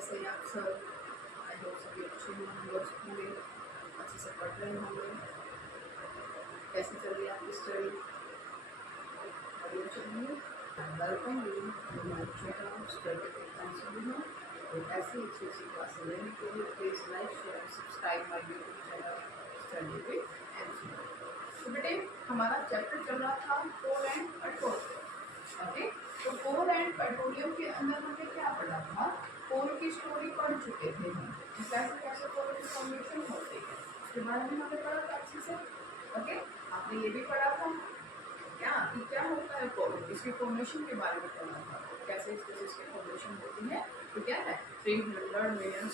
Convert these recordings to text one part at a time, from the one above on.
कैसे हैं आप सब? आई होप सभी अच्छे होंगे, अच्छे से पढ़ रहे होंगे। कैसे चल रही है आपकी स्टडी? बढ़िया चल रही है। Welcome you to my channel study with concern. तो ऐसी अच्छी अच्छी क्लासें लेने के लिए please like share subscribe my YouTube channel study with concern. तो बेटे हमारा चैप्टर चल रहा था कोल एंड पेट्रोलियम। ओके, तो कोल एंड पेट्रोलियम के अंदर हमने क्या पढ़ा था? कोल की स्टोरी पढ़ चुके थे हम, कैसे कैसे कोल की फॉर्मेशन होती है उसके बारे में हमने पढ़ा था अच्छे से। ओके, आपने ये भी पढ़ा था क्या कि क्या होता है कोल, इसकी फॉर्मेशन के बारे में पढ़ा था, कैसे इसकी फॉर्मेशन होती है। तो क्या है 300 मिलियन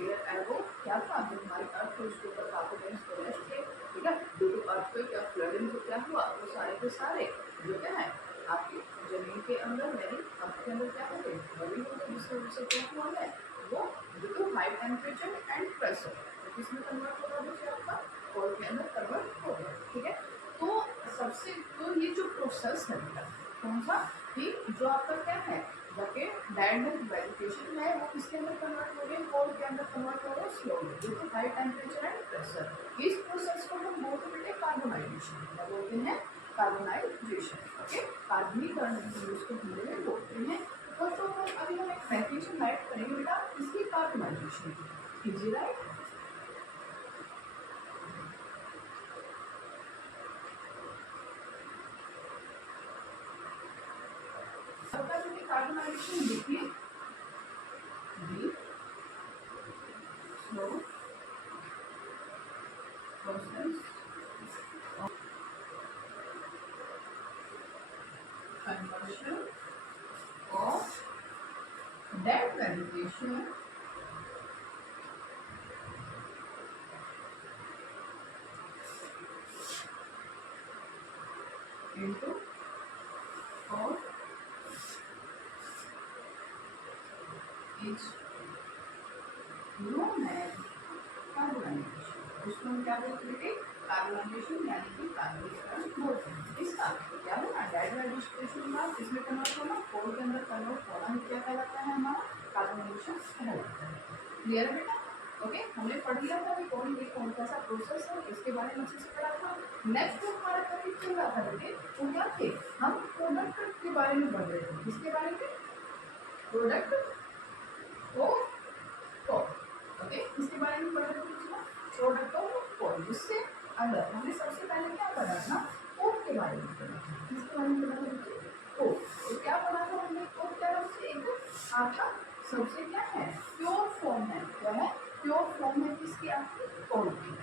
ईयर एगो क्या था, जब हमारी अर्थ को उसके ऊपर काफी डेंस फॉरेस्ट थे, ठीक है, ड्यू टू अर्थक्वेक या फ्लडिंग तो क्या हुआ, वो सारे के सारे जो क्या है आपकी जमीन के अंदर यानी अर्थ के अंदर क्या होते हैं बड़ी होते, जिसकी वजह से क्या हुआ है वो due to high temperature and pressure किसमें कन्वर्ट होगा, बच्चे आपका कोल के अंदर कन्वर्ट हो गया। ठीक है, तो सबसे तो ये जो प्रोसेस है बेटा कौन सा कि जो आपका क्या है बकेट डायनेमिक वेजिटेशन है वो किसके अंदर कन्वर्ट हो गया, कोल के अंदर कन्वर्ट हो गया slowly due to high temperature and pressure. इस प्रोसेस को हम बोलते बेटे कार्बोनाइजेशन, क्या बोलते हैं? कार्बोनाइजेशन। ओके, कार्बनीकरण उसको हिंदी में बोलते हैं। फर्स्ट ऑफ ऑल अभी हम एक डेफिनेशन राइट करेंगे बेटा इसकी कार्बोनाइजेशन की। Easy right? कार्बोनाइजेशन देखिए deep, slow process of conversion of dead vegetation into or is known as carbonisation. उसको हम क्या बोलते हैं? कार्बोनाइजेशन यानी कि कार्बनीकरण बोलते हैं। इसका क्या होगा डेड वेजिटेशन का इसमें कन्वर्ट होना, कोल के अंदर कन्वर्ट होना क्या कहलाता है हमारा कार्बोनाइजेशन कहलाता है। क्लियर है बेटा? ओके, हमने पढ़ लिया था कि कौन सा प्रोसेस है, इसके बारे में अच्छे से पढ़ा था। नेक्स्ट जो हमारा टॉपिक चल रहा था बेटे वो क्या थे, हम प्रोडक्ट के बारे में पढ़ रहे थे। किसके बारे में? Product of coal. ओके, इसके बारे में पढ़ रहे थे प्रोडक्ट ऑफ कोल, जिससे अंदर हमने सबसे पहले क्या पढ़ा था कोक के बारे में पढ़ा था। किसके बारे में पढ़ा था? कोक। तो क्या पढ़ा था हमने? कोक क्या है? एक आपका सबसे क्या है प्योर फॉर्म है, क्या है प्योर फॉर्म है किसकी? आपकी कोल की।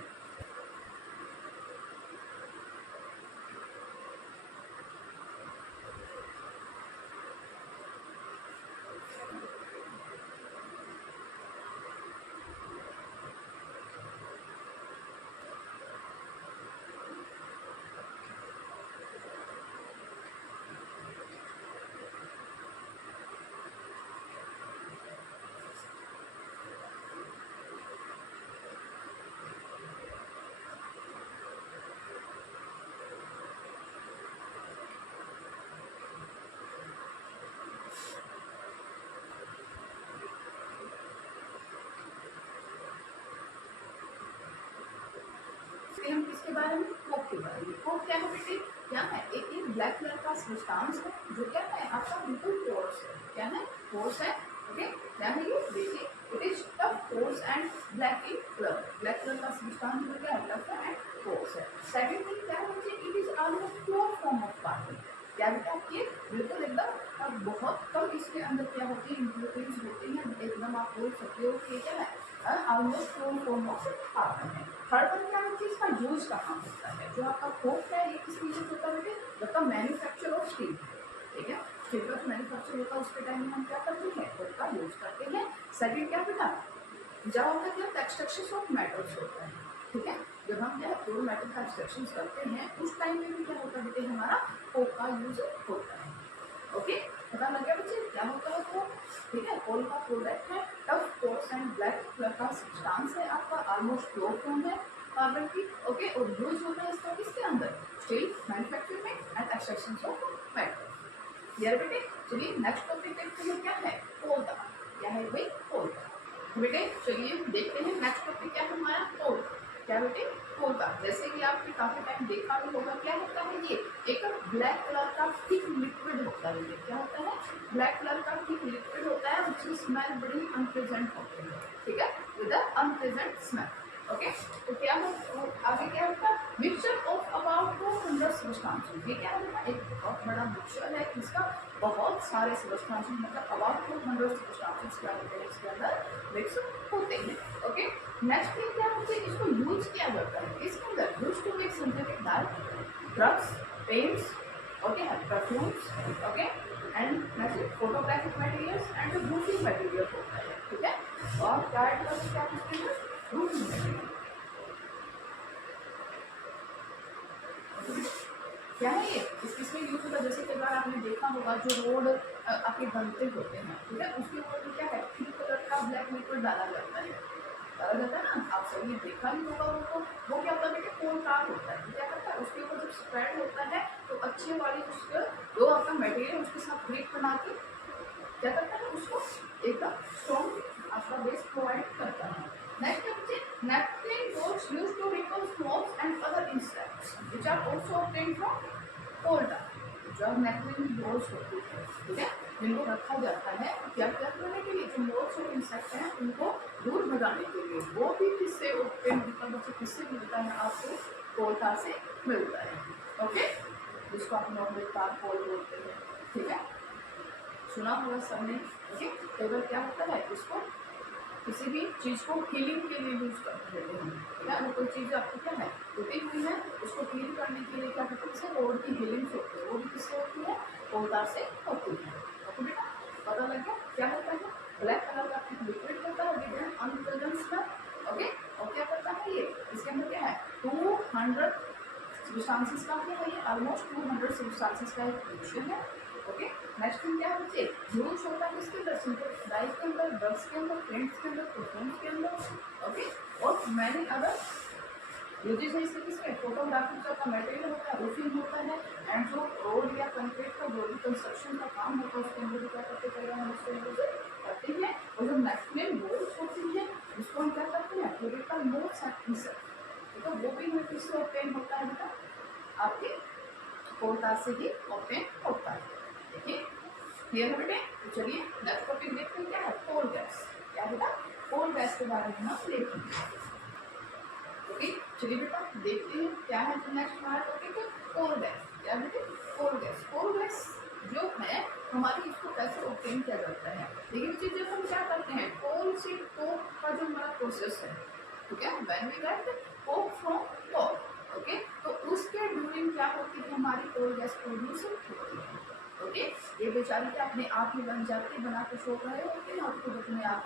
हम किसके बारे में? कोक के बारे में। कोक क्या है बेटे? क्या है एक ब्लैक कलर का सब्सटेंस है जो क्या है आपका बिल्कुल पोर्स है। क्या है? पोर्स है। ओके, क्या है ये? देखिए it is tough pores and black in colour. Black colour का सब्सटेंस जो क्या है टफ एंड पोर्स है। सेकंड थिंग क्या है? It is almost pure form of carbon. क्या बेटा? ये बिल्कुल एकदम अब बहुत कम इसके अंदर क्या होती है इम्प्योरिटीज होती हैं, एकदम आप बोल सकते हो कि क्या है almost pure form of carbon है। थर्ड वन क्या होती है? इसका यूज कहाँ होता है? जो आपका कोक है ये किस यूज होता है? जब का मैन्युफैक्चर ऑफ स्टील, ठीक है, स्टील का मैन्युफैक्चर होता है उसके टाइम में हम क्या करते हैं? कोक का यूज करते हैं। सेकंड क्या बेटा? जब होता है एक्सट्रैक्शन ऑफ मेटल्स होता है, ठीक है, जब हम क्या प्योर मेटल का एक्सट्रैक्शन करते हैं उस टाइम में भी क्या होता है बेटे हमारा कोक का यूज होता है। ओके, पता लग गया बच्चे क्या होता है कोक? ठीक है, कोल का प्रोडक्ट है, tough course and black colour का सब्सटेंस है, आपका ऑलमोस्ट प्योर फॉर्म है कार्बन की। ओके, और यूज होता है इसका किसके अंदर? स्टील मैन्युफैक्चरिंग में एंड एक्सट्रैक्शन ऑफ मेटल। यार बेटे चलिए नेक्स्ट टॉपिक देखते हैं क्या है? कोल का। क्या है भाई? कोल का। बेटे चलिए देखते हैं नेक्स्ट टॉपिक क्या है हमारा, कोल। क्या बेटे, कोल का। जैसे कि आपने काफी टाइम देखा भी होगा, क्या होता है ये एक ब्लैक कलर का थिक लिक्विड होता है। ये क्या होता है, ब्लैक कलर का थिक लिक्विड होता है, उसकी स्मेल बड़ी अनप्लेजेंट होती है, ठीक है, विद अनप्लेजेंट स्मेल। ओके, तो क्या हो, आगे क्या होता है, मिक्सचर ऑफ अबाउट 200 सब्सटेंसेस। ये क्या होता है, एक बहुत बड़ा मिक्सचर है, इसका बहुत सारे सब्सटेंसेस मतलब अबाउट 200 सब्सटेंसेस क्या होते हैं इसके अंदर मिक्स होते हैं। ओके, नेक्स्ट थिंग क्या होती है, इसको यूज किया जाता है इसके अंदर use to make synthetic dye, drugs, paints, okay, perfumes, okay, and next photographic materials and roofing material होता है, ठीक है। और थर्ड वर्ड क्या है इसके अंदर, रूफिंग मटेरियल। क्या है ये, इसमें यूज होता है, जैसे कई बार आपने देखा होगा जो रोड आपके बनते होते हैं, ठीक है, उसके ऊपर क्या है, पिंक कलर का ब्लैक लिक्विड डाला जाता है, ना, आप सभी ने देखा ही होगा उनको। वो क्या होता है बेटे, कोल कार होता है, क्या करता है, उसके ऊपर जब स्प्रेड होता है तो अच्छे वाली उसका जो आपका मटेरियल उसके साथ ग्रिप बना के क्या करता है, उसको एकदम स्ट्रॉन्ग आपका बेस प्रोवाइड करता है। नेक्स्ट है naphthalene bolts used to repel moths and other insects which are also obtained from coal tar। जो naphthalene bolts होती है, ठीक है, जिनको रखा जाता है क्या क्या करने के लिए, जो मोथ्स और इंसेक्ट हैं उनको दूर भगाने के लिए, वो भी किससे obtained होता है, किससे मिलता है, आपको कोल tar से मिलता है। ओके, जिसको आप नॉर्मल तार कोल बोलते हैं, ठीक है, सुना होगा सबने। ओके, कई बार क्या होता है, इसको किसी भी चीज़ को हीलिंग के लिए यूज करते हैं, ठीक है, अगर कोई चीज़ आपको क्या है टूटी हुई है, उसको हील करने के लिए क्या करते हैं, रोड की हीलिंग होती है, वो भी किससे होती है, कोल tar से होती है। ओके बेटा, पता लग गया क्या होता है, ब्लैक कलर का लिक्विड होता है with N unpleasant smell. Okay, और क्या करता है ये, इसके अंदर क्या है 200 सब्सटेंसेस का क्या है, ये ऑलमोस्ट 200 सब्सटेंसेस का एक मिक्सचर है। ओके, नेक्स्ट थिंग क्या है बच्चे, यूज होता है किसके अंदर, सिंथेटिक डाई के अंदर, ड्रग्स के अंदर, पेंट्स के अंदर, परफ्यूम्स के अंदर, ओके, और मैनी अदर यूजेस है इसके, किसके, फोटोग्राफी का मटेरियल होता है, रूफिंग होता है, एंड जो रोड या कंक्रीट का जो भी कंस्ट्रक्शन का काम होता है उसके अंदर भी क्या करते हैं, हम उसको यूज करते हैं। और जो नेफ्थलीन बोल्ट्स होती है उसको हम क्या करते हैं, क्यूबिकल मोड्स एंड इंसेक्ट, तो वो भी हमें किससे ऑब्टेन होता है बेटा, आपके कोल tar से ही ऑब्टेन होता है। देखिए क्लियर है बेटे, तो चलिए नेक्स्ट टॉपिक देखते हैं, क्या है, कोल गैस। क्या बेटा, कोल गैस के बारे में हम देखेंगे। ओके, चलिए बेटा देखते हैं क्या है नेक्स्ट हमारा टॉपिक, कोल गैस। क्या बेटे, कोल गैस। कोल गैस जो है हमारी, इसको कैसे ऑब्टेन किया जाता है, देखिए बच्चे, जब हम क्या करते हैं, कोल से कोक का जो हमारा प्रोसेस है, ठीक है, when we get coke from coal, okay, तो उसके ड्यूरिंग क्या होती है, हमारी कोल गैस प्रोड्यूस होती है। ओके, ये बेचारी क्या अपने आप ही बन जाती है, बना के शो कर रहे होते हैं, और खुद अपने आप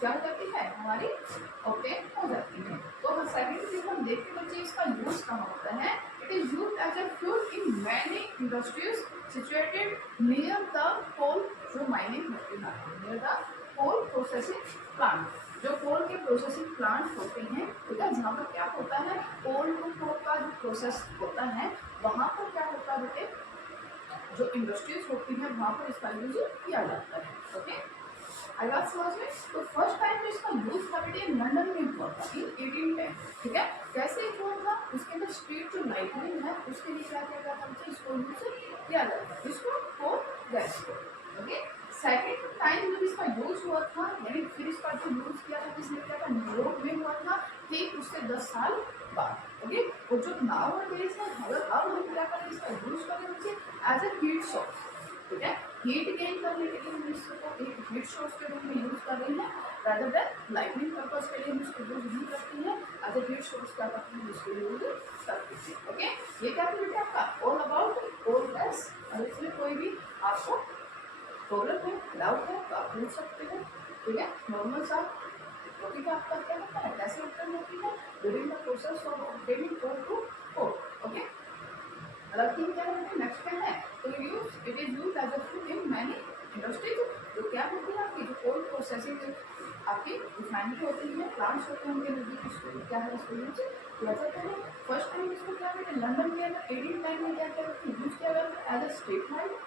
क्या हो जाती है, हमारी ऑब्टेन हो जाती है। तो सेकंड चीज हम देखते बच्चे, इसका यूज कहाँ होता है, it is used as a fuel in many industries situated near the coal, जो माइनिंग होती है, near the coal processing plant, जो कोल के प्रोसेसिंग प्लांट होते हैं, ठीक है, जहाँ पर क्या होता है, कोल टू कोक का जो प्रोसेस होता है, वहाँ पर क्या होता है बेटे, जो इंडस्ट्रीज होती हैं वहाँ पर इसका यूज किया जाता है। ओके, आई बात समझ में। तो फर्स्ट टाइम जो इसका यूज था बेटे लंदन में हुआ था इन 1810, ठीक है, कैसे हुआ था, उसके अंदर स्ट्रीट जो लाइटनिंग है उसके लिए क्या किया जाता है, इसको यूज किया जाता है, इसको कोल गैस को। ओके, सेकेंड टाइम जब इसका यूज हुआ था, यानी फिर इसका जो यूज किया था किसने किया था, न्यूयॉर्क में हुआ था, ठीक उससे 10 साल बाद। ओके, और जो नाउ डेज है, अगर अब हम क्या करें, इसका यूज करें बच्चे एज ए हीट सोर्स, ठीक है, हीट गेन करने के लिए हम इसको एक हीट सोर्स के रूप में यूज कर रहे हैं, रादर देन लाइटनिंग पर्पज के लिए हम इसको यूज नहीं करते हैं, एज ए हीट सोर्स क्या करते हैं, इसको यूज करते हैं। ओके, ये क्या है आपका ऑल अबाउट कोल गैस। और इसमें कोई भी आपको प्रॉब्लम है, डाउट है तो आप पूछ सकते हैं, ठीक है, नॉर्मल सा टॉपिक आपका क्या होता है, कैसे उत्तर होती है, during the process of obtaining coal to coal. Okay, अलग थिंग क्या है, नेक्स्ट क्या है, तो use it is used as a fuel in many industries, जो क्या होती है आपकी, जो कोल प्रोसेसिंग आपकी रिफाइनरी होती है, प्लांट्स होते हैं, उनके नजदीक इसको क्या है, इसको यूज किया जाता है। फर्स्ट टाइम इसको क्या है, लंदन के अंदर 1810 में क्या किया, यूज किया गया as a street light,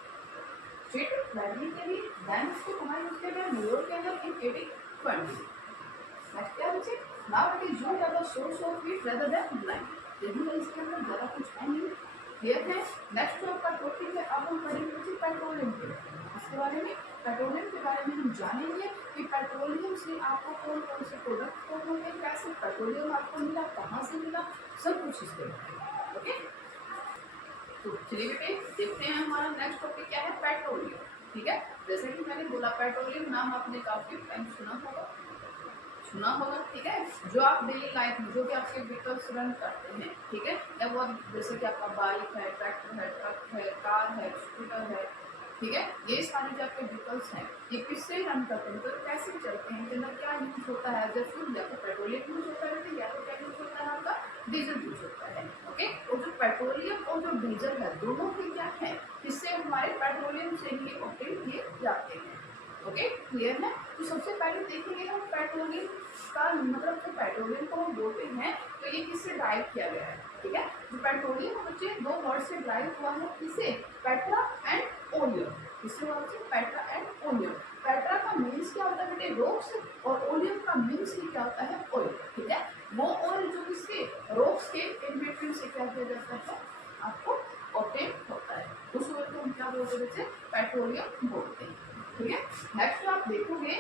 street lightning के लिए, देन इसको कहाँ यूज किया गया, न्यूयॉर्क के अंदर इन 20. नेक्स्ट क्या बचे, now it is used as a source of heat rather than light. यही है, इसके अंदर ज़्यादा कुछ है नहीं। क्लियर है। नेक्स्ट जो आपका टॉपिक है, अब हम पढ़ेंगे पेट्रोलियम के, इसके बारे में, पेट्रोलियम के बारे में हम जानेंगे कि पेट्रोलियम से आपको कौन कौन से प्रोडक्ट कौन होंगे, कैसे पेट्रोलियम आपको मिला, कहाँ से मिला, सब कुछ इसके बारे। ओके, तो चलिए बेटे देखते हैं हमारा नेक्स्ट टॉपिक क्या है, पेट्रोलियम। ठीक है, जैसे कि मैंने बोला पेट्रोलियम नाम आपने काफी टाइम सुना होगा। ठीक है, जो आप डेली लाइफ में जो भी आपके व्हीकल्स रन करते हैं, ठीक है, या वो जैसे कि आपका बाइक है, ट्रैक्टर है, ट्रक है, कार है, स्कूटर है, ठीक है, ये सारे जो आपके व्हीकल्स हैं ये किससे रन करते हैं, तो कैसे चलते हैं, इनके अंदर क्या यूज होता है, जैसे या तो पेट्रोलियम यूज होता है या तो क्या यूज होता है आपका डीजल यूज होता है। ओके, और जो पेट्रोलियम और जो डीजल है दोनों के क्या है, किससे हमारे पेट्रोलियम से ही ऑब्टेन किए जाते हैं। ओके, क्लियर है। तो सबसे पहले देखेंगे हम पेट्रोलियम का मतलब, जो पेट्रोलियम को हम बोलते हैं तो ये किससे ड्राइव किया गया है। ठीक है, जो पेट्रोलियम बच्चे दो वर्ड से ड्राइव हुआ है, किसे, पेट्रा एंड ओलियम। किससे हुआ बच्चे, पेट्रा एंड ओलियम। पेट्रा का मीन्स क्या होता है बेटे, रॉक्स, और ओलियम का मीन्स ही क्या होता है, ऑयल। ठीक है, वो ऑयल जो किसके, रॉक्स के इन बिटवीन से क्या किया जाता है, आपको ऑब्टेन होता है, उस ऑयल को हम क्या बोलते हैं बच्चे, पेट्रोलियम बोलते हैं। ठीक है, नेक्स्ट आप देखोगे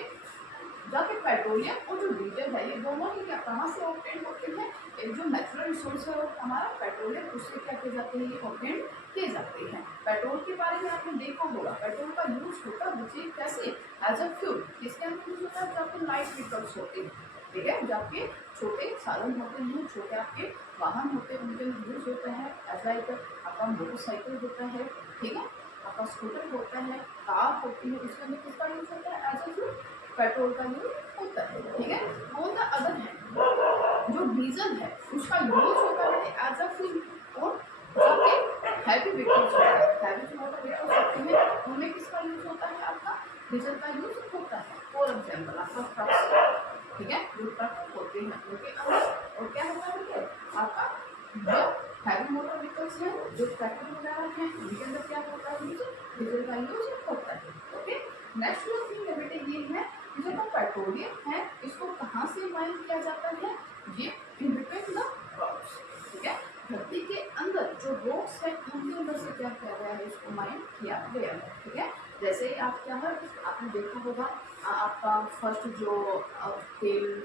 जाके पेट्रोलियम और जो डीजल है ये दोनों ही क्या कहाँ से ऑब्टेन होते हैं, एक जो नेचुरल रिसोर्स है हमारा पेट्रोलियम, उससे क्या किए जाते हैं, ये ऑब्टेन किए जाते हैं। पेट्रोल के बारे में आपने देखा होगा, पेट्रोल का यूज होता है कैसे, एज अ फ्यूल। किसके अंदर यूज होता है, जो आपके लाइट व्हीकल्स होते हैं, ठीक है, जो आपके छोटे साधन होते हैं, छोटे आपके वाहन होते हैं, उनके यूज होता है एज लाइक आपका मोटरसाइकिल होता है, ठीक है, आपका स्कूटर होता है, कार होती है, उसके अंदर किसका यूज होता है, एज अ फ्यूल पेट्रोल का यूज होता है। ठीक है, ऑन द अदर हैंड जो डीजल है उसका यूज होता है एज अ फ्यूल, और जो कि हैवी व्हीकल्स होते हैं, हैवी जो मोटर व्हीकल्स होते हैं उनमें किसका यूज होता है, आपका डीजल का यूज होता है। फॉर एग्जाम्पल आपका ट्रक, ठीक है, जो ट्रक होते हैं उनके अंदर और क्या होता है आपका, जो हैवी मोटर व्हीकल्स हैं, जो ट्रैक्टर वगैरह हैं, उनके अंदर क्या होता है, डीजल का यूज होता है। ओके, नेक्स्ट जो थिंग है बेटे ये है कि जो पेट्रोलियम है इसको कहाँ से माइन किया जाता है, ये इन बिटवीन द रॉक्स। ठीक है, धरती के अंदर जो रॉक्स है उनके अंदर से क्या किया गया है, इसको माइन किया गया है। ठीक है, जैसे आप क्या है, आपने देखा होगा आपका फर्स्ट जो तेल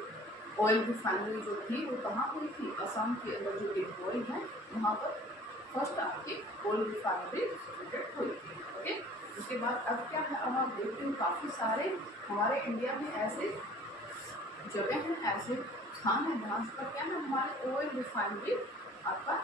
ऑयल रिफाइनरी जो थी वो कहाँ हुई थी, असम के अंदर जो दिग्बोई है वहाँ पर फर्स्ट आपकी ऑयल रिफाइनरी सिचुएटेड हुई थी। ओके, उसके बाद अब क्या है, अब आप देखते हैं काफ़ी सारे हमारे इंडिया में ऐसे जगह हैं, ऐसे स्थान है जहाँ पर क्या है, हमारे ऑयल रिफाइनरी आपका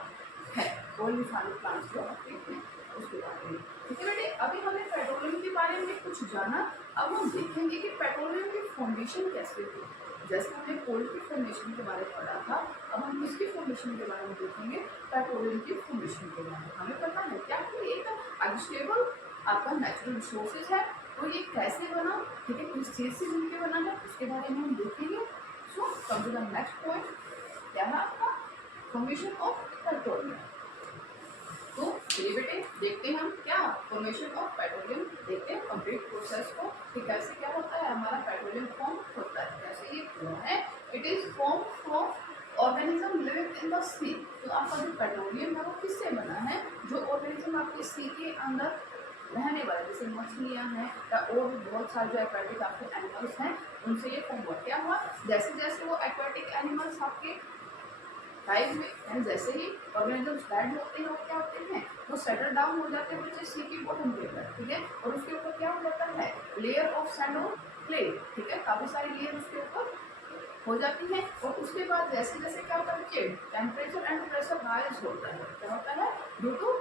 है, ऑयल रिफाइनरी प्लांट्स जो आपके हैं उसके बारे में। ठीक है बेटे, अभी हमने पेट्रोलियम के बारे में कुछ जाना, अब हम देखेंगे कि पेट्रोलियम की फॉर्मेशन कैसे हुई। जैसे हमने कोल की फॉर्मेशन के बारे में पढ़ा था, अब हम किसकी फॉर्मेशन के बारे में देखेंगे, पेट्रोलियम की फॉर्मेशन के बारे में। हमें पता है क्या कि एक अनस्टेबल आपका नेचुरल रिसोर्सेज है, तो ये कैसे बना, ठीक है, किस चीज़ से मिलकर बना है उसके बारे में हम देखेंगे। So come to the next point, क्या है आपका फॉर्मेशन ऑफ पेट्रोलियम। तो चलिए बेटे देखते हैं हम क्या फॉर्मेशन ऑफ पेट्रोलियम, देखते हैं कंप्लीट प्रोसेस को कि कैसे क्या होता है हमारा पेट्रोलियम फॉर्म होता है, कैसे ये फॉर्म है। It is form from organism living in the sea. तो आपका जो पेट्रोलियम है वो किससे बना है, जो ऑर्गेनिज्म आपके सी के अंदर रहने वाले जैसे मछलियाँ हैं या और भी बहुत सारे जो एक्वाटिक आपके एनिमल्स हैं उनसे ये फॉर्म हुआ। क्या हुआ, जैसे जैसे वो एक्वाटिक एनिमल्स आपके टाइम में एंड जैसे ही ऑर्गेनिजम्स लैंड होते हैं वो क्या होते हैं, वो सेटल डाउन हो जाते हैं बच्चे सी की बॉटम के ऊपर। ठीक है, और उसके ऊपर क्या हो जाता है, लेयर ऑफ सैंड और क्ले। ठीक है, काफ़ी सारी लेयर उसके ऊपर हो जाती है, और उसके बाद जैसे जैसे क्या होता है, टेम्परेचर एंड प्रेशर राइज होता है। क्या होता है, due to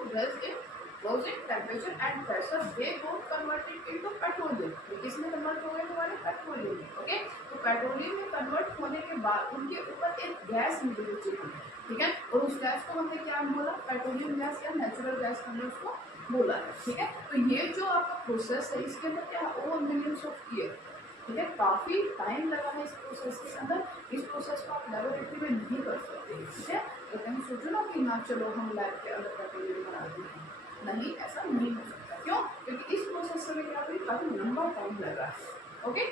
rising temperature and pressure they got converted into petroleum। ये किसमें कन्वर्ट हो गए हमारे, पेट्रोलियम में। ओके, तो पेट्रोलियम में कन्वर्ट होने के बाद उनके ऊपर एक गैस निकल चुकी है। ठीक है, और उस गैस को हमने क्या बोला, पेट्रोलियम गैस या नेचुरल गैस हमने उसको बोला है। ठीक है, तो ये जो आपका प्रोसेस है इसके अंदर क्या ओवर मिलियंस ऑफ ईयर, ठीक है, काफ़ी टाइम लगा है इस प्रोसेस के अंदर। इस प्रोसेस को आप लेबोरेटरी में नहीं कर सकते। ठीक है, तो कहीं सोचो ना कि ना चलो हम लैब के अंदर पेट्रोलियम बनाते हैं, नहीं, ऐसा नहीं हो सकता। क्यों, क्योंकि इस प्रोसेस में क्या काफ़ी लंबा टाइम लगा है। ओके,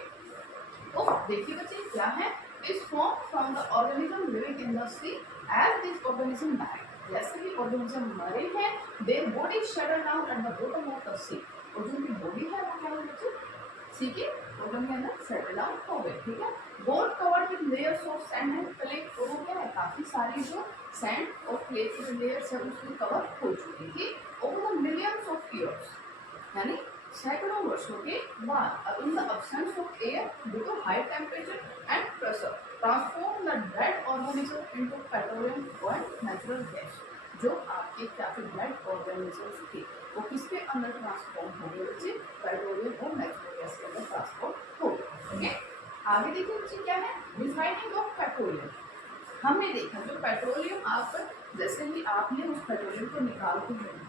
तो देखिए बच्चे क्या है, is form from the organism living in the sea as this organism died. जैसे ही ऑर्गेनिज्म मरे हैं, their body shuttle down at the bottom of the sea, और जो उनकी बॉडी है वो क्या है बच्चे, सी के बॉटम के अंदर सेटल डाउन हो गए। ठीक है, bone covered with layers of sand and clay, और वो क्या है काफी सारी जो सैंड और क्ले की जो लेयर्स है उसमें कवर हो चुकी थी over the millions of years, यानी सैकड़ों वर्षों के बाद। In the absence of air due to high temperature and pressure transform the dead organism into petroleum and natural gas. जो आपके क्या डेड ऑर्गेनिजम्स थे वो किसके अंदर ट्रांसफॉर्म हो गए बच्चे, पेट्रोलियम और नेचुरल गैस के अंदर ट्रांसफॉर्म हो गए। ओके, आगे देखिए बच्चे क्या है, रिफाइनिंग ऑफ पेट्रोलियम। हमने देखा जो पेट्रोलियम आप जैसे ही आपने उस पेट्रोलियम को निकाल के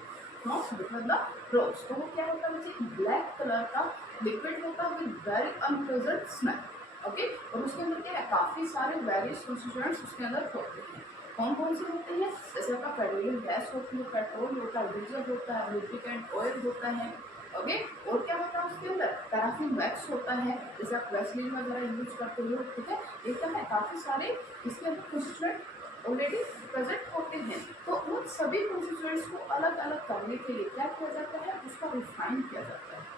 मतलब रोज, तो वो क्या होता है बच्चे, ब्लैक कलर का लिक्विड होता है with very unpleasant smell. Okay, और उसके अंदर क्या है काफी सारे वेरियस कंस्टिट्यूएंट्स उसके अंदर होते हैं। कौन कौन से होते हैं, जैसे आपका पेट्रोलियम गैस होती है, पेट्रोल होता है, डीजल होता है, लुब्रिकेंट ऑयल होता है। ओके, और क्या होता है उसके अंदर, पैराफिन वैक्स होता है, जैसे आप वैसलीन वगैरह यूज करते हो। ठीक है, एक है काफी सारे इसके अंदर कंस्टिट्यूएंट ऑलरेडी प्रेजेंट होते हैं। तो उन सभी कंस्टिट्यूएंट्स को अलग अलग करने के लिए क्या किया जाता है, उसका रिफाइन किया जाता है।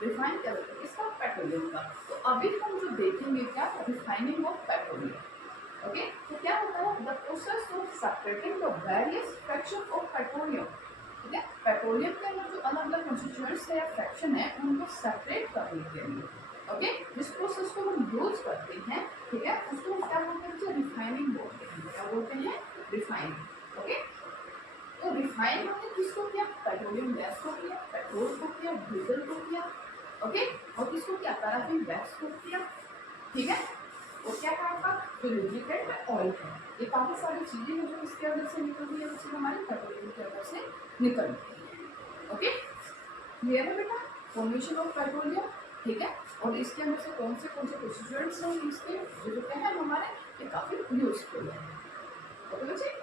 रिफाइन किया जाता है इसका पेट्रोलियम का। तो अभी हम जो देखेंगे क्या, रिफाइनिंग ऑफ पेट्रोलियम। ओके, तो क्या होता है, the process of separating the various fraction of petroleum. ठीक है, पेट्रोलियम के अंदर जो अलग अलग कंस्टिट्यूएंट्स है या फ्रैक्शन है उनको सेपरेट करने के लिए, ओके, जिस प्रोसेस को हम यूज करते हैं, ठीक है, उसको हम क्या बोलते हैं, रिफाइनिंग बोलते हैं। क्या बोलते हैं, रिफाइनिंग। ओके, तो रिफाइन हमने किसको किया, पेट्रोलियम गैस को किया, पेट्रोल को किया, डीजल को किया। ओके, और किसको किया, पैराफिन वैक्स को किया। ठीक है, और क्या है आपका जो लुब्रिकेंट है ऑयल है। ये काफी सारी चीजें हैं जो इसके अंदर से निकल रही है, उससे हमारे पेट्रोलियम के अंदर से निकल रही है। ओके, क्लियर है बेटा, फॉर्मेशन ऑफ पेट्रोलियम। ठीक है, और इसके अंदर से कौन से कंस्टिट्यूएंट्स हैं इसके जो क्या है हमारे, ये काफी यूजफुल है। ओके बच्चे।